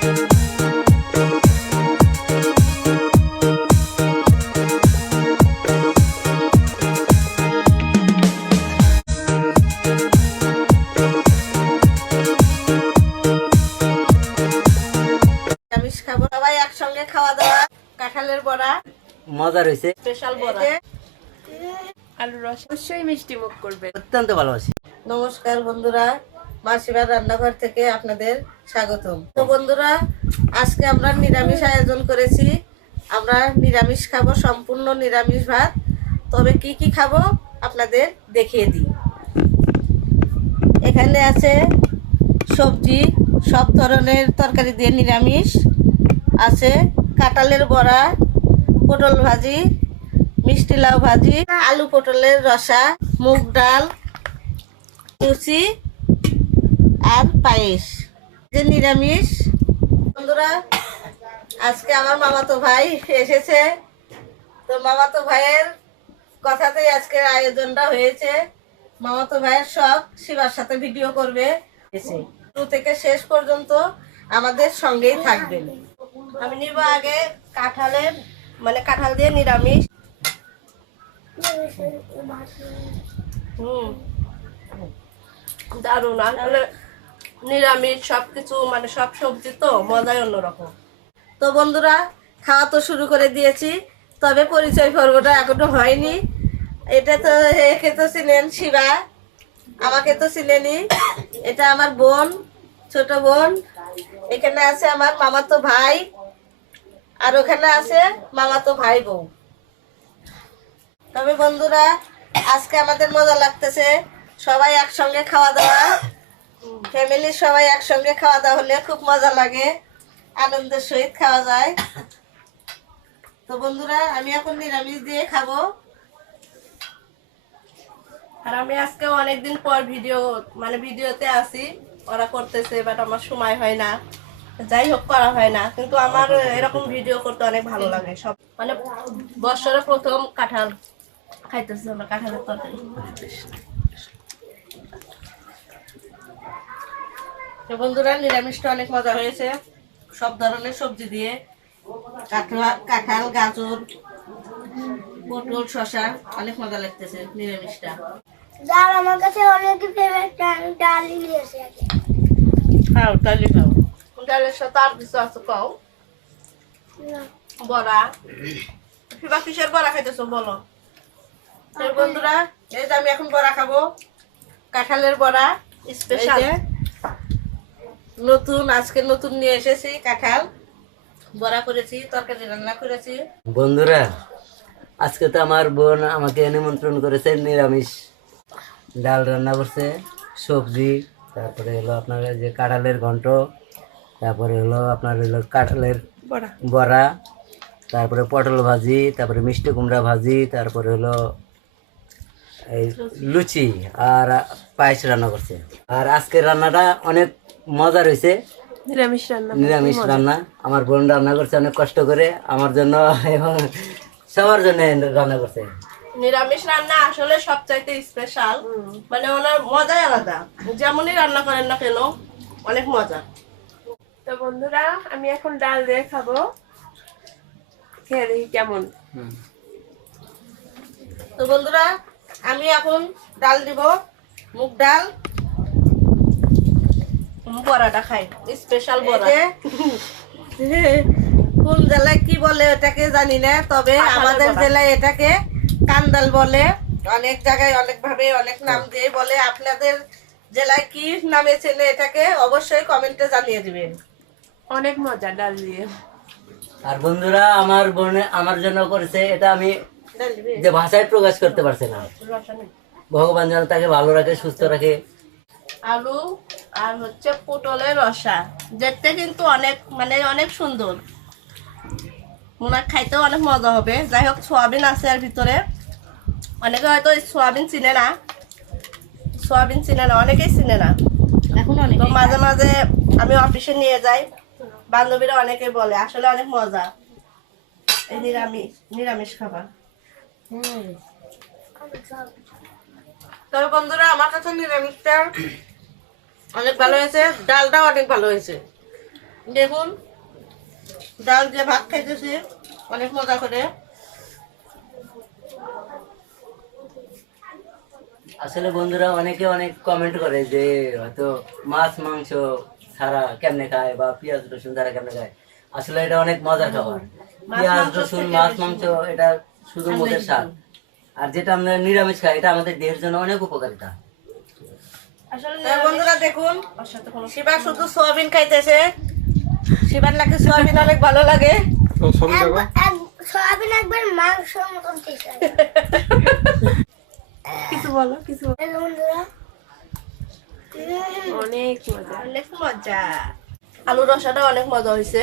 খাবো সবাই একসঙ্গে খাওয়া দাওয়া। কাঁঠালের বড়া মজা রয়েছে, স্পেশাল বড়া, আলুর রস অবশ্যই মিষ্টি মুখ করবে, অত্যন্ত ভালোবাসি। নমস্কার বন্ধুরা, মাসিবার রান্নাঘর থেকে আপনাদের স্বাগতম। তো বন্ধুরা, আজকে আমরা নিরামিষ আয়োজন করেছি। আমরা নিরামিষ খাবো, সম্পূর্ণ নিরামিষ ভাত। তবে কি কি খাবো আপনাদের দেখিয়ে দিই। এখানে আছে সবজি, সব ধরনের তরকারি দিয়ে নিরামিষ আছে। কাঁঠালের বড়া, পটল ভাজি, মিষ্টি লাউ ভাজি, আলু পটলের রসা, মুগ ডাল, লুচি আর পায়েস। যে নিরামিষ। বন্ধুরা, আজকে আমার মামাতো ভাই এসেছে। তো মামাতো ভাইয়ের কথাতেই আজকের আয়োজনটা হয়েছে। মামাতো ভাইয়ের শখ শিবার সাথে ভিডিও করবে। শুরু থেকে শেষ পর্যন্ত আমাদের সঙ্গেই থাকবেন। আমি নিব আগে কাঁঠালের, কাঁঠাল দিয়ে নিরামিষ। দারুণ, আসলে নিরামিষ সবকিছু, সব সবজি তো মজাই অন্যরকম। তো বন্ধুরা, খাওয়া তো শুরু করে দিয়েছি, তবে পরিচয় পর্বটা এখনো হয়নি। এটা তো, একে তো চিনেন শিবা, আমাকে তো চিনেনি। এটা আমার বোন, ছোট বোন। এখানে আছে আমার মামাতো ভাই, আর ওখানে আছে মামাতো ভাই বউ। তবে বন্ধুরা, আজকে আমাদের মজা লাগতেছে, সবাই একসঙ্গে খাওয়া দাওয়া। ফ্যামিলির সবাই একসঙ্গে খাওয়া দাওয়া হলে খুব মজা লাগে, আনন্দের সহিত খাওয়া যায়। তো বন্ধুরা, আমি এখন নিরামিষ দিয়ে খাবো। আর আমি আজকে অনেকদিন পর ভিডিওতে আসি। ওরা করতেছে, বাট আমার সময় হয় না, যাই হোক করা হয় না। কিন্তু আমার এরকম ভিডিও করতে অনেক ভালো লাগে। সব বছরে প্রথম কাঁঠাল খাইতেছি আমরা, কাঁঠালের তরকারি। তো বন্ধুরা, নিরামিষটা অনেক মজা হয়েছে, সব ধরনের সবজি দিয়ে। কাঁঠাল, গাজর, পটল, শসা, অনেক মজা লাগতেছে নিরামিষটা। ডাল আমার কাছে অনেক ফেভারিট, আমি ডালই নিয়েছি আগে। খাও, ডালি খাও। ডালের সাথে আর কিছু আছে খাও? বড়া, ফিবা কিসের বড়া খাইতেছো বলো? বন্ধুরা, এই যে আমি এখন বড়া খাবো, কাঁঠালের বড়া স্পেশাল। নতুন, আজকে নতুন নিয়ে এসেছি কাঁঠাল, বড়া করেছি, তরকারি রান্না করেছি। বন্ধুরা, আজকে তো আমার বোন আমাকে নিমন্ত্রণ করেছে, নিরামিষ ডাল রান্না করছে, সবজি, তারপরে হলো আপনার যে কাঁঠালের ঘন্ট, তারপরে হলো আপনার হলো কাঁঠালের বড়া, তারপরে পটল ভাজি, তারপরে মিষ্টি কুমড়া ভাজি, তারপরে হলো এই লুচি আর পায়েস রান্না করছে। আর আজকের রান্নাটা অনেক মজা রয়েছে, নিরামিষ রান্না। আমার বোন রান্না করছে অনেক কষ্ট করে আমার জন্য এবং সবার জন্য রান্না করছে। নিরামিষ রান্না আসলে সবচাইতে স্পেশাল, ওনার মজাই আলাদা। যেমনই রান্না করেন না কেন, অনেক মজা। তো বন্ধুরা, আমি এখন ডাল দিয়ে খাবো, খেয়ে দেখি কেমন। তো বন্ধুরা, আমি এখন ডাল দিব, মুগ ডাল। বড়াটা খাই, স্পেশাল বড়া। কোন জেলায় কি বলে ওটাকে জানি না, তবে আমাদের জেলায় এটাকে কান্দাল বলে। অনেক জায়গায় অনেক ভাবে অনেক নাম দিয়ে বলে। আপনাদের জেলায় কি নামে চেনে এটাকে অবশ্যই কমেন্টে জানিয়ে দিবেন। অনেক মজা ডাল দিয়ে। আর বন্ধুরা, আমার বোনে আমার জন্য করেছে এটা, আমি যে ভাষায় প্রকাশ করতে পারছি না। ভগবান যেন তাকে ভালো রাখে, সুস্থ রাখে। আলু আর হচ্ছে পটলের রসা, দেখতে কিন্তু অনেক অনেক সুন্দর। মনে খাইতেও অনেক মজা হবে। যাই হোক, সোয়াবিন আছে এর ভিতরে। অনেকে হয়তো সোয়াবিন চিনে না, অনেকেই চিনে না। এখন তো মাঝে মাঝে আমি অফিসে নিয়ে যাই, বান্ধবীরা অনেকে বলে আসলে অনেক মজা এই নিরামিষ খাবার। তবে বন্ধুরা, আমার কাছে নিরামিষটা অনেক ভালো হয়েছে, ডালটাও অনেক ভালো হয়েছে। দেখুন ডাল দিয়ে ভাত খাইতেছি অনেক মজা করে। আসলে বন্ধুরা অনেকে অনেক কমেন্ট করে যে হয়তো মাছ মাংস ছাড়া কেমনে খায় বা পেঁয়াজ রসুন ছাড়া কেমনে খায়। আসলে এটা অনেক মজার খাবার। পেঁয়াজ রসুন মাছ মাংস এটা শুধু মুখের স্বাদ, আর যেটা আমরা নিরামিষ খাই এটা আমাদের দেহের জন্য অনেক উপকারিতা। বন্ধুরা দেখুন শিবা শুধু সোয়াবিন খাইতেছে। শিবার নাকি সোয়াবিন অনেক ভালো লাগে। সয়াবিন একবার মাংস মতন টেস্ট লাগে। কিছু বলো, কিছু বলো। হ্যালো বন্ধুরা, অনেক মজা। অনেক মজা। আলু রসাটা অনেক মজা হয়েছে,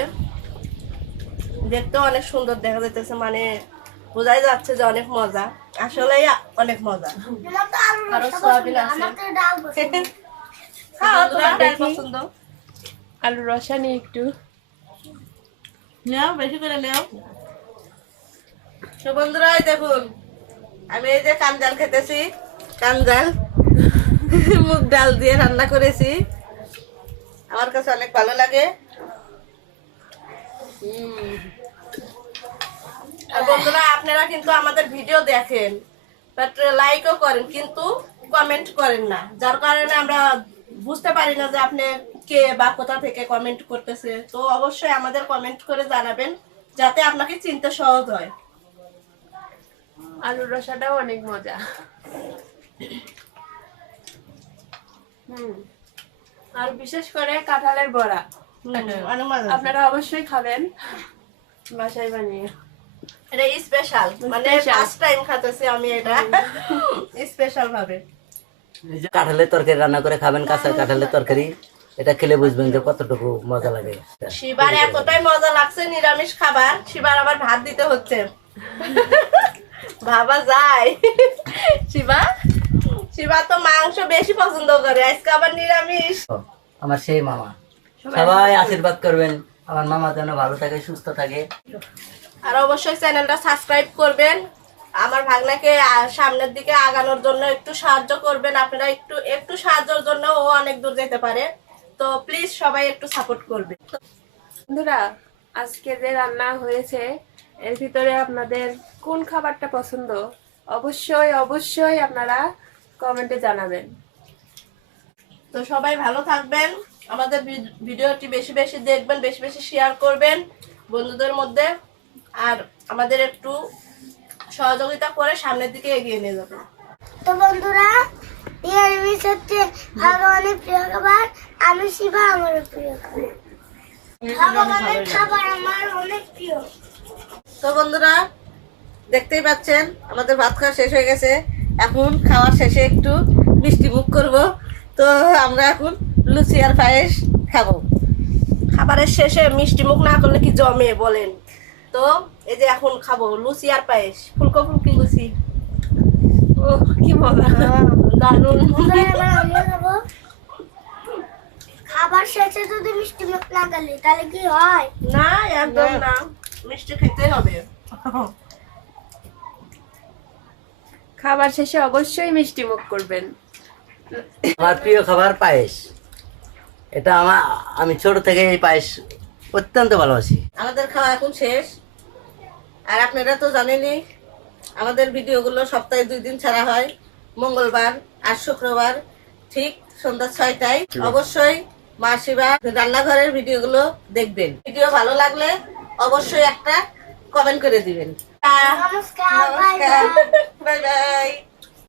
দেখতেও অনেক সুন্দর দেখা যাইতেছে, মানে বোঝাই যাচ্ছে যে অনেক মজা। আসলেই অনেক মজা। আমার তো আলু আরো রসা সয়াবিন পছন্দ, আছে। আমার তো ডাল পছন্দ। হ্যাঁ, তোমার ডাল দেখি। পছন্দ। আলু রসা নিয়ে একটু নেও, বেশি করে নেও। তো বন্ধুরা এই দেখুন আমি এই যে কাঞ্জাল খেতেছি। কাঞ্জাল মুগ ডাল দিয়ে রান্না করেছি, আমার কাছে অনেক ভালো লাগে। আর বন্ধুরা আপনারা কিন্তু আমাদের ভিডিও দেখেন, বাট লাইকও করেন কিন্তু কমেন্ট করেন না, যার কারণে আমরা বুঝতে পারি না যে আপনি কে বা কোথা থেকে কমেন্ট করতেছে। তো অবশ্যই আমাদের কমেন্ট করে জানাবেন যাতে আপনাকে চিনতে সহজ হয়। আলুর রসাটাও অনেক মজা। আর বিশেষ করে কাঁঠালের বড়া অনেক মজা। আপনারা অবশ্যই খাবেন বাসায় বানিয়ে। এটা স্পেশাল, মানে Special. ফার্স্ট টাইম খাতেছি আমি এটা স্পেশাল ভাবে। এই যে কাঁঠালের তরকারি রান্না করে খাবেন, কাঁচা কাঁঠালের তরকারি, এটা খেলে বুঝবেন যে কতটুকু মজা লাগে। শিবার এতটাই মজা লাগছে নিরামিষ খাবার, শিবার আবার ভাত দিতে হচ্ছে। ভাবা যায় শিবা শিবা তো মাংস বেশি পছন্দ করে, আজকে আবার নিরামিষ। আমার সেই মামা, সবাই আশীর্বাদ করবেন আমার মামা যেন ভালো থাকে, সুস্থ থাকে। আর অবশ্যই চ্যানেলটা সাবস্ক্রাইব করবেন, আমার ভাগনাকে সামনের দিকে আগানোর জন্য একটু সাহায্য করবেন। আপনারা একটু একটু সাহায্যের জন্য ও অনেক দূর যেতে পারে, তো প্লিজ সবাই একটু সাপোর্ট করবে। বন্ধুরা আজকে যে রান্না হয়েছে এর ভিতরে আপনাদের কোন খাবারটা পছন্দ অবশ্যই অবশ্যই আপনারা কমেন্টে জানাবেন। তো সবাই ভালো থাকবেন, আমাদের ভিডিওটি বেশি বেশি দেখবেন, বেশি বেশি শেয়ার করবেন বন্ধুদের মধ্যে, আর আমাদের একটু সহযোগিতা করে সামনের দিকে এগিয়ে নিয়ে যাবেন। তো বন্ধুরা, নিরামিষ হচ্ছে আমার অনেক প্রিয় খাবার। আমি শিবা, আমারও প্রিয় খাবার। ভগবানের খাবার আমার অনেক প্রিয়। তো বন্ধুরা দেখতেই পাচ্ছেন আমাদের ভাত খাওয়া শেষ হয়ে গেছে, এখন খাওয়ার শেষে একটু মিষ্টি মুখ করব। তো আমরা এখন লুচি আর পায়েস খাবো। খাবারের শেষে মিষ্টি মুখ না করলে কি জমে বলেন? তো এই যে এখন খাবো লুচি আর পায়েস, ফুলকো ফুলকি লুচি। ও কি মজা! দারুন। বন্ধুরা, এবার আমিও খাবো। খাবার শেষে যদি মিষ্টি মুখ না গেলে তাহলে কি হয়? না একদম না, মিষ্টি খেতেই হবে। খাবার শেষে অবশ্যই মিষ্টি মুখ করবেন। আমার প্রিয় খাবার পায়েস। এটা আমি ছোট থেকে এই পায়েস অত্যন্ত ভালোবাসি। আমাদের খাওয়া এখন শেষ, আর আপনারা তো জানেনই আমাদের ভিডিওগুলো সপ্তাহে 2 দিন ছাড়া হয়, মঙ্গলবার আর শুক্রবার ঠিক সন্ধ্যা 6টায়। অবশ্যই মা শিবা রান্নাঘরের ভিডিওগুলো দেখবেন। ভিডিও ভালো লাগলে অবশ্যই একটা কমেন্ট করে দিবেন। নমস্কার, বাই বাই। Bye bye.